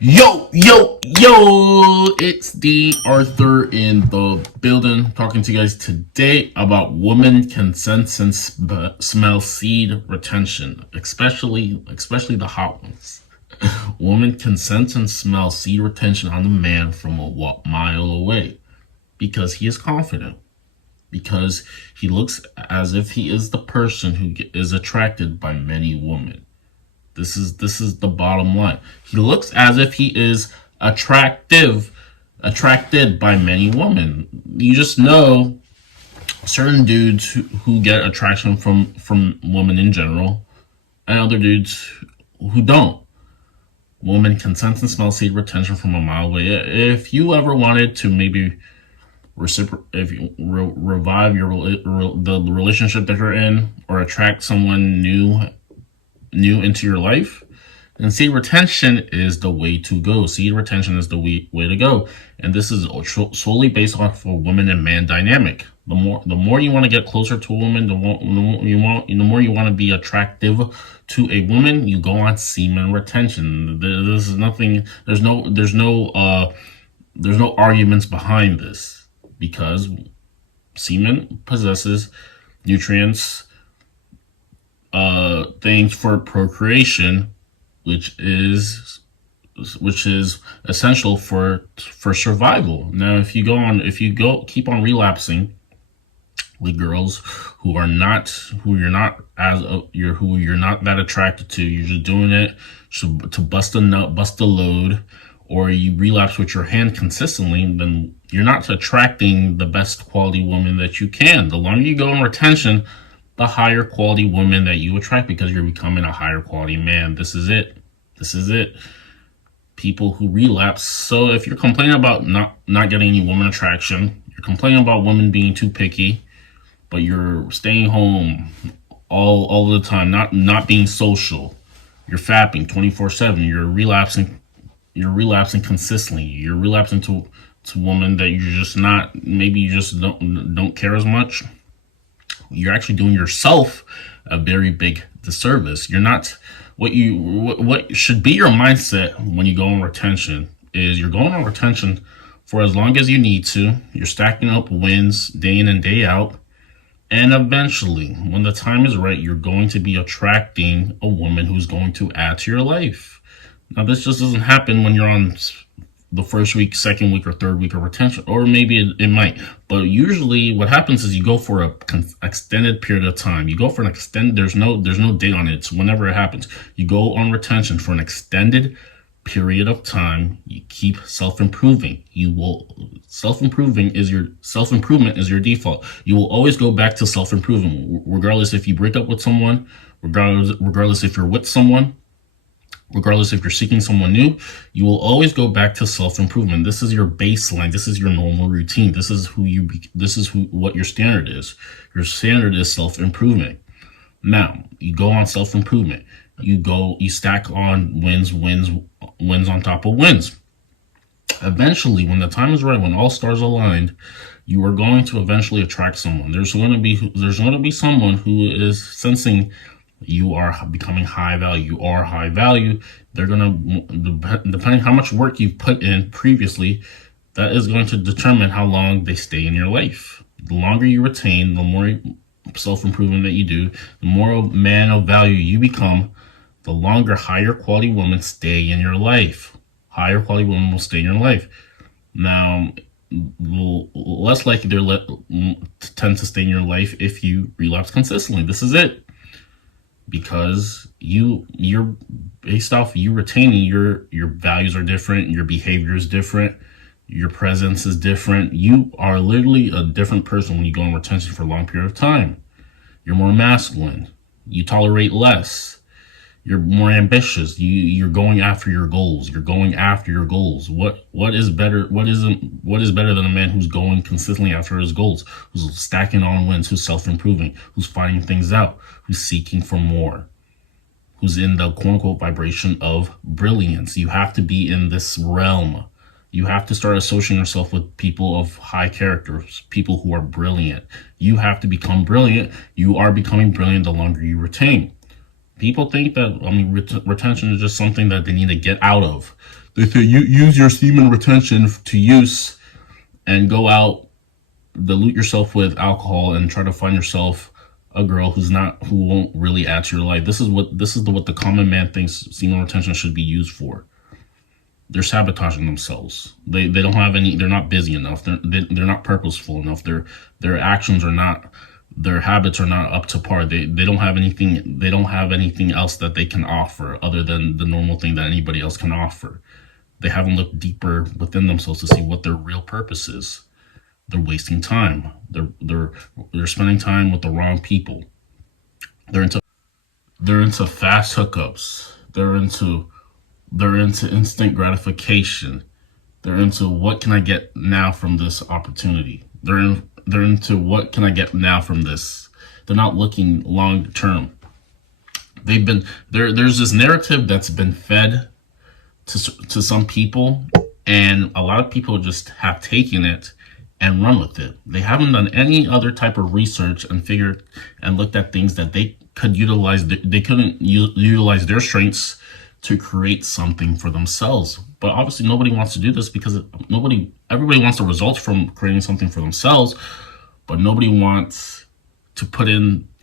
Yo, it's D.Arthur in the building, talking to you guys today about woman consents and smell seed retention, especially the hot ones. Woman consents and smell seed retention on the man from a mile away because he is confident, because he looks as if he is the person who is attracted by many women. This is the bottom line. He looks as if he is attracted by many women. You just know certain dudes who get attraction from women in general, and other dudes who don't. Women consent and smell seed retention from a mile away. If you ever wanted to maybe if you revive the relationship that you're in, or attract someone new into your life, then seed retention is the way to go. Seed retention is the way to go, and this is solely based off of a woman and man dynamic. The more you want to get closer to a woman, the more you want to be attractive to a woman, you go on semen retention. This is nothing. There's no arguments behind this, because semen possesses nutrients, things for procreation, which is essential for survival. Now, if you keep on relapsing with girls who you're not that attracted to, you're just doing it to bust a nut, bust a load, or you relapse with your hand consistently, then you're not attracting the best quality woman that you can. The longer you go in retention, the higher quality woman that you attract, because you're becoming a higher quality man. This is it. People who relapse. So if you're complaining about not getting any woman attraction, you're complaining about women being too picky, but you're staying home all the time, not being social, you're fapping 24/7, you're relapsing consistently, you're relapsing to women that you're just not, maybe you just don't care as much, you're actually doing yourself a very big disservice. You're not what should be your mindset when you go on retention is you're going on retention for as long as you need to. You're stacking up wins day in and day out, and eventually, when the time is right, you're going to be attracting a woman who's going to add to your life. Now, this just doesn't happen when you're on the first week, second week, or third week of retention, or maybe it might. But usually, what happens is you go for a extended period of time. You go for an extended. There's no date on it. It's whenever it happens. You go on retention for an extended period of time. You keep self-improving. Self-improvement is your default. You will always go back to self-improvement, regardless if you break up with someone, regardless if you're with someone, regardless if you're seeking someone new. You will always go back to self-improvement. This is your baseline. This is your normal routine. This is what your standard is. Your standard is self-improvement. Now, you go on self-improvement. You stack on wins on top of wins. Eventually, when the time is right, when all stars aligned, you are going to eventually attract someone. There's going to be someone who is sensing you are becoming high value. You are high value. They're going to, depending how much work you've put in previously, that is going to determine how long they stay in your life. The longer you retain, the more self-improvement that you do, the more man of value you become, the longer higher quality women stay in your life. Higher quality women will stay in your life. Now, less likely tend to stay in your life if you relapse consistently. This is it. Because you're based off you retaining, your values are different, your behavior is different, your presence is different. You are literally a different person when you go on retention for a long period of time. You're more masculine. You tolerate less. You're more ambitious. You're going after your goals. What is better? What is better than a man who's going consistently after his goals, who's stacking on wins, who's self-improving, who's finding things out, who's seeking for more, who's in the quote-unquote vibration of brilliance. You have to be in this realm. You have to start associating yourself with people of high character, people who are brilliant. You have to become brilliant. You are becoming brilliant the longer you retain. People think that, retention is just something that they need to get out of. They say you use your semen retention to use and go out, dilute yourself with alcohol, and try to find yourself a girl who won't really add to your life. What the common man thinks semen retention should be used for. They're sabotaging themselves. They don't have any. They're not busy enough. They're not purposeful enough. Their actions are not. Their habits are not up to par. They don't have anything. They don't have anything else that they can offer other than the normal thing that anybody else can offer. They haven't looked deeper within themselves to see what their real purpose is. They're wasting time. They're spending time with the wrong people. They're into fast hookups. They're into instant gratification. They're into what can I get now from this opportunity. They're into what can I get now from this. They're not looking long term. There's this narrative that's been fed to some people, and a lot of people just have taken it and run with it. They haven't done any other type of research and figured and looked at things that they could utilize. They couldn't utilize their strengths to create something for themselves. But obviously nobody wants to do this because everybody wants the results from creating something for themselves, but nobody wants to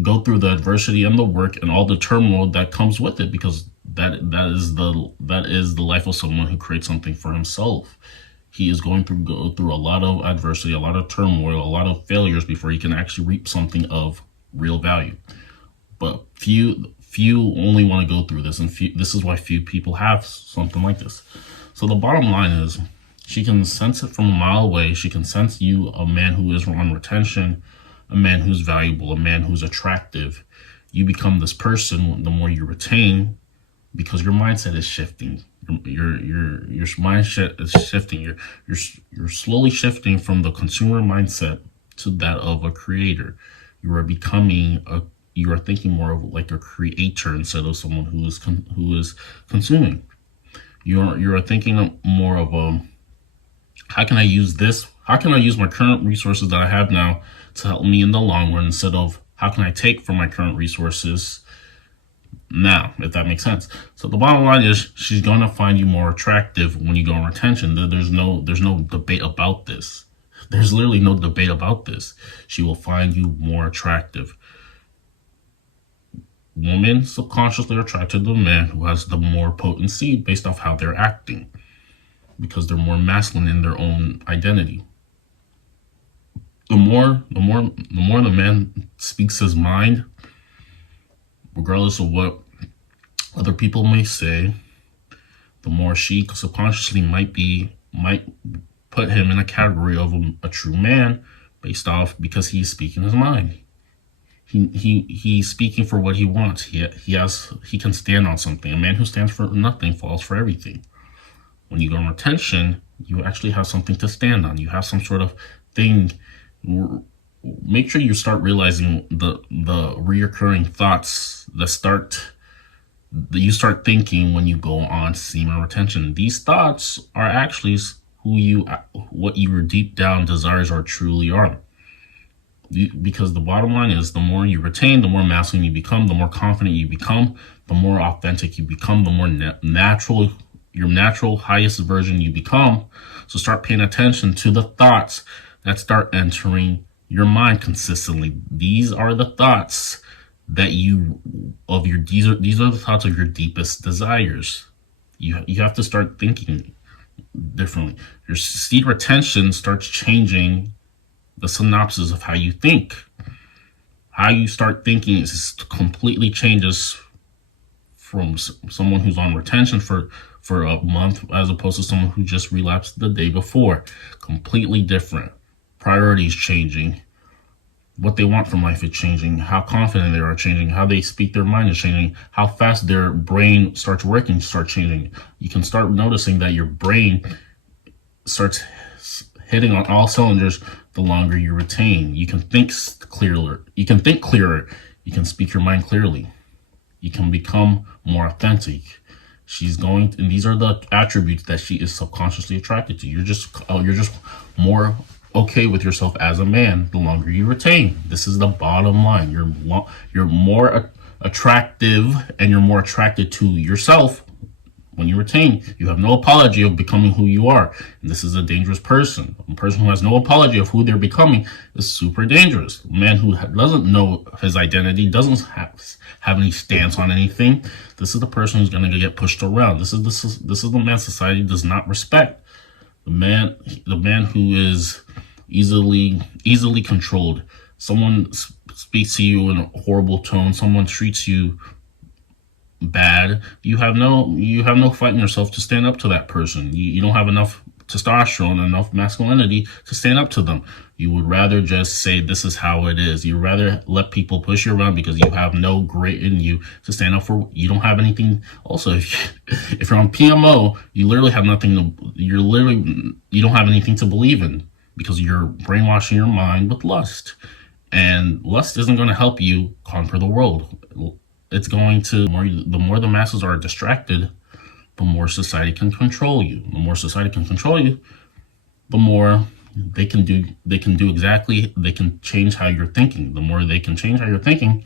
go through the adversity and the work and all the turmoil that comes with it, because that is the life of someone who creates something for himself. He is go through a lot of adversity, a lot of turmoil, a lot of failures before he can actually reap something of real value. But few only want to go through this, and this is why few people have something like this. So the bottom line is, she can sense it from a mile away. She can sense you, a man who is on retention, a man who's valuable, a man who's attractive. You become this person the more you retain, because your mindset is shifting. Your mindset is shifting. You're slowly shifting from the consumer mindset to that of a creator. You are thinking more of like a creator instead of someone who is consuming. You are thinking more of how can I use this? How can I use my current resources that I have now to help me in the long run, instead of how can I take from my current resources now, if that makes sense. So the bottom line is, she's going to find you more attractive when you go on retention. There's no debate about this. There's literally no debate about this. She will find you more attractive. Women subconsciously are attracted to the man who has the more potency based off how they're acting, because they're more masculine in their own identity. The more the man speaks his mind, regardless of what other people may say, the more she subconsciously might put him in a category of a true man, because he's speaking his mind. He's speaking for what he wants. He can stand on something. A man who stands for nothing falls for everything. When you go on retention, you actually have something to stand on. You have some sort of thing. Make sure you start realizing the reoccurring thoughts that you start thinking when you go on semen retention. These thoughts are actually what your deep down desires are truly are. Because the bottom line is, the more you retain, the more masculine you become, the more confident you become, the more authentic you become, the more natural, your natural highest version you become. So start paying attention to the thoughts that start entering your mind consistently. These are the thoughts these are the thoughts of your deepest desires. You have to start thinking differently. Your seed retention starts changing the synopsis of how you think. How you start thinking completely changes from someone who's on retention for a month as opposed to someone who just relapsed the day before. Completely different. Priorities changing. What they want from life is changing. How confident they are changing. How they speak their mind is changing. How fast their brain starts working starts changing. You can start noticing that your brain starts hitting on all cylinders the longer you retain. You can think clearer. You can speak your mind clearly. You can become more authentic. And these are the attributes that she is subconsciously attracted to. You're just more okay with yourself as a man the longer you retain. This is the bottom line. You're more attractive, and you're more attracted to yourself When you retain, you have no apology of becoming who you are. And this is a dangerous person. A person who has no apology of who they're becoming is super dangerous. A man who doesn't know his identity, doesn't have any stance on anything, this is the person who's going to get pushed around. This is the man society does not respect. The man who is easily controlled. Someone speaks to you in a horrible tone. Someone treats you bad. You have no fight in yourself to stand up to that person. You don't have enough testosterone, enough masculinity to stand up to them. You would rather just say this is how it is. You'd rather let people push you around because you have no grit in you to stand up for. You don't have anything. Also, if you're on PMO, you literally have nothing to. You don't have anything to believe in because you're brainwashing your mind with lust, and lust isn't going to help you conquer the world. It's going to, the more the masses are distracted, the more society can control you. The more society can control you, the more they can change how you're thinking. The more they can change how you're thinking,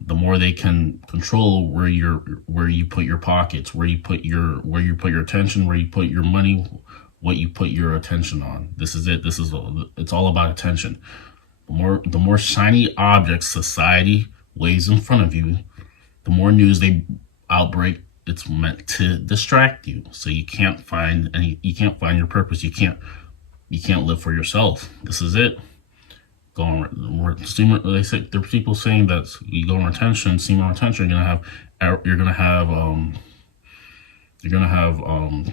the more they can control where you put your pockets, where you put your attention, where you put your money, what you put your attention on. This is it. It's all about attention. The more shiny objects society waves in front of you, the more news they outbreak. It's meant to distract you, so you can't find your purpose. You can't live for yourself. This is it. They say there are people saying that you go on retention, semen retention, you're gonna have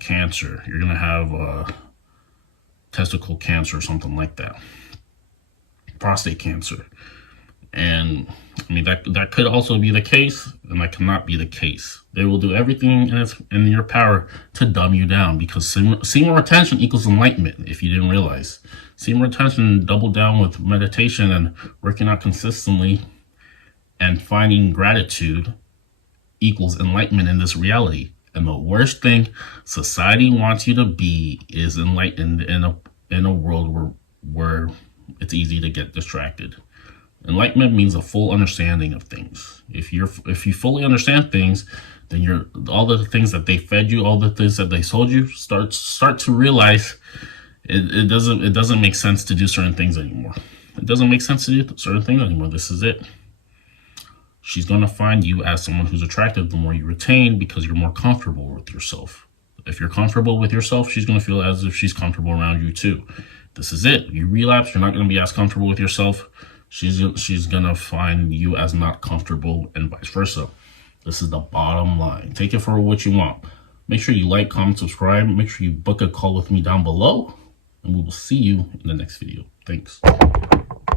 cancer. You're gonna have testicle cancer or something like that, prostate cancer. And I mean that could also be the case, and that cannot be the case. They will do everything in your power to dumb you down, because semen retention equals enlightenment. If you didn't realize, semen retention, double down with meditation and working out consistently and finding gratitude, equals enlightenment in this reality. And the worst thing society wants you to be is enlightened in a world where it's easy to get distracted. Enlightenment means a full understanding of things. If you fully understand things, then all the things that they fed you, all the things that they sold you, start to realize it doesn't make sense to do certain things anymore. It doesn't make sense to do certain things anymore. This is it. She's going to find you as someone who's attractive the more you retain, because you're more comfortable with yourself. If you're comfortable with yourself, she's going to feel as if she's comfortable around you too. This is it. You relapse, you're not going to be as comfortable with yourself. She's going to find you as not comfortable, and vice versa. This is the bottom line. Take it for what you want. Make sure you like, comment, subscribe. Make sure you book a call with me down below, and we will see you in the next video. Thanks.